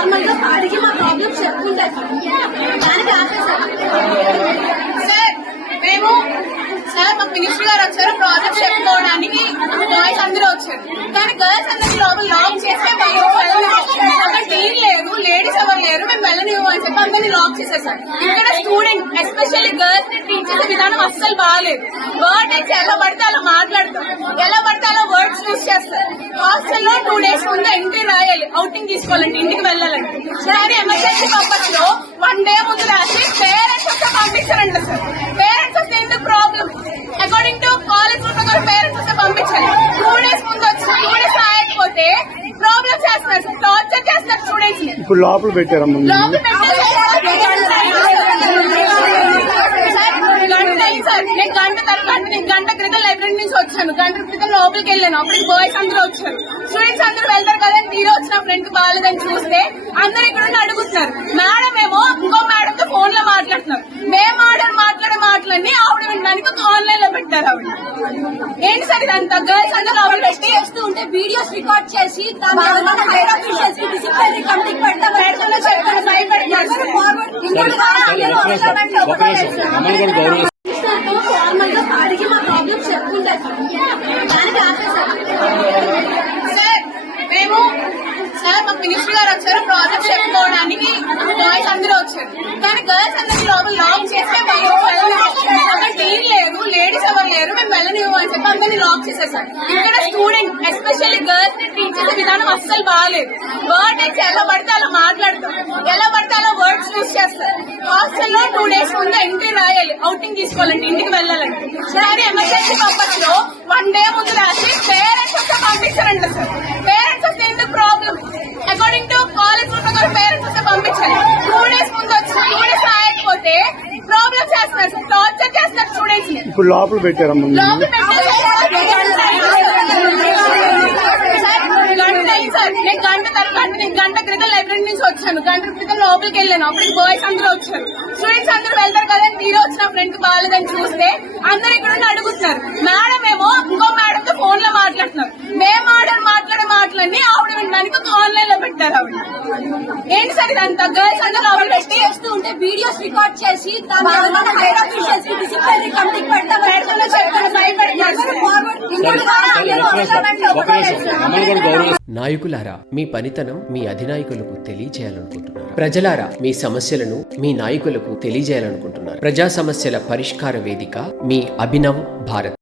Normal గా అడిగి మా ప్రాబ్లమ్స్ చెప్పుకుంటారు దానికి ఆపేసారు సార్. మేము సార్ మా మినిస్టర్ గారు వచ్చారు ప్రాజెక్ట్ చెప్పుకోవడానికి, బాయ్స్ అందరూ వచ్చారు కానీ గర్ల్స్ అందరి లోపల లాక్ చేస్తే అక్కడ టీం లేదు, లేడీస్ ఎవరు లేరు, మేము వెళ్ళనివ్వు అని చెప్పి అందరినీ లాక్ చేసేసారు. ఇక్కడ స్టూడెంట్ ఎస్పెషల్లీ గర్ల్స్ ని ట్రీట్ చేసే విధానం అస్సలు బాగాలేదు. వర్డ్ అయితే ఎలా పడితే అలా మాట్లాడతాం, ఎలా పడితే అలా వర్డ్స్ యూజ్ చేస్తారు. హాస్టల్లో 2 days ముందు ఎంట్రీ రాయాలి, అవుటింగ్ తీసుకోవాలంటే, ఇంటికి వెళ్ళాలంటే. కానీ ఎమర్జెన్సీ పర్పస్ లో 1 day ముందు రాసి పేరెంట్స్ వస్తే పంపించారంట సార్. పేరెంట్స్ వస్తే ఎందుకు ప్రాబ్లం? అకార్డింగ్ టు కాలేజ్ ప్రకారం పేరెంట్స్ వస్తే పంపించాలి. 2 days ముందు వచ్చి 2 days రాయకపోతే ప్రాబ్లం చేస్తున్నారు సార్, టార్చర్ చేస్తున్నారు స్టూడెంట్స్ ని. ఇప్పుడు లోపల పెట్టారమ్మా. లోపల పెట్టారు సార్. నేను గంట క్రితం లైబ్రరీ నుంచి వచ్చాను, గంట క్రితం లోపలికి వెళ్ళాను. అప్పుడు బాయ్స్ అందరూ వచ్చారు, స్టూడెంట్స్ అందరూ వెళ్తారు కదా, తీరే వచ్చిన ఫ్రెండ్ బాగాలేదని చూస్తే అందరు ఇక్కడ ఉండి అడుగుతున్నారు. మేడం ఏమో ఇంకో మేడం తో ఫోన్ లో మాట్లాడుతున్నారు. మేము మాట్లాడే మాటలన్నీ ఆవిడ వినడానికి ఆన్లైన్ లో పెట్టారు. ఆవిడ ఏంటి సార్ ఇదంతా? గర్ల్స్ అందరూ లోపల పెట్టి చేస్తూ ఉంటే వీడియోస్ రికార్డ్ చేసి హైర్ ఆఫీషియల్స్ డిసిప్లినరీ కమిటీకి పెడతారు. నార్మల్ గా అడిగి మా ప్రాబ్లమ్స్ చెప్పుకుంటారు దానికి ఆపేసారు సార్. మేము సార్ మా మినిస్టర్ గారు వచ్చారు ప్రాజెక్ట్ చెప్పుకోవడానికి, బాయ్స్ అందరూ వచ్చారు కానీ గర్ల్స్ అందరి లోపల లాక్ చేస్తే అక్కడ టీం లేదు, లేడీస్ ఎవరు లేరు, మేము వెళ్ళనివ్వు అని చెప్పి అందరినీ లాక్ చేసేసారు. ఇక్కడ స్టూడెంట్ ఎస్పెషల్లీ గర్ల్స్ ని ట్రీట్ చేసే విధానం అస్సలు బాగాలేదు. వర్డ్ అయితే ఎలా పడితే అలా మాట్లాడతాం, ఎలా పడితే అలా వర్డ్స్ యూజ్ చేస్తారు. హాస్టల్లో 2 days ముందు ఎంట్రీ రాయాలి, అవుటింగ్ తీసుకోవాలంటే, ఇంటికి వెళ్ళాలంటే. కానీ ఎమర్జెన్సీ పర్పస్ లో 1 day ముందు రాసి పేరెంట్స్ వస్తే పంపించారంట సార్. పేరెంట్స్ వస్తే ఎందుకు ప్రాబ్లం? అకార్డింగ్ టు కాలేజ్ ప్రకారం పేరెంట్స్ వస్తే పంపించాలి. 2 days ముందు వచ్చి 2 days రాయకపోతే ప్రాబ్లం చేస్తున్నారు సార్, టార్చర్ చేస్తున్నారు స్టూడెంట్స్ ని. ఇప్పుడు లోపల పెట్టారమ్మా. లోపల పెట్టారు సార్. నేను గంట క్రితం లైబ్రరీ నుంచి వచ్చాను, గంట క్రితం లోపలికి వెళ్ళాను. అప్పుడు బాయ్స్ అందరూ వచ్చారు, స్టూడెంట్స్ అందరూ వెళ్తారు కదా, తీరే వచ్చిన ఫ్రెండ్ బాగాలేదని చూస్తే అందరు ఇక్కడ ఉండి అడుగుతున్నారు. మేడం ఏమో ఇంకో మేడం తో ఫోన్ లో మాట్లాడుతున్నారు. మేము మాట్లాడే మాటలన్నీ ఆవిడ వినడానికి ఆన్లైన్ లో పెట్టారు. ఆవిడ ఏంటి సార్ ఇదంతా? గర్ల్స్ అందరూ లోపల పెట్టి చేస్తూ ఉంటే వీడియోస్ రికార్డ్ చేసి హైర్ ఆఫీషియల్స్ డిసిప్లినరీ కమిటీకి పెడతారు. నాయకులారా, మీ పనితనం మీ అధినాయకులకు తెలియజేయాలనుకుంటున్నారు. ప్రజలారా, మీ సమస్యలను మీ నాయకులకు తెలియజేయాలనుకుంటున్నారు. ప్రజా సమస్యల పరిష్కార వేదిక మీ అభినవ్ భారత్.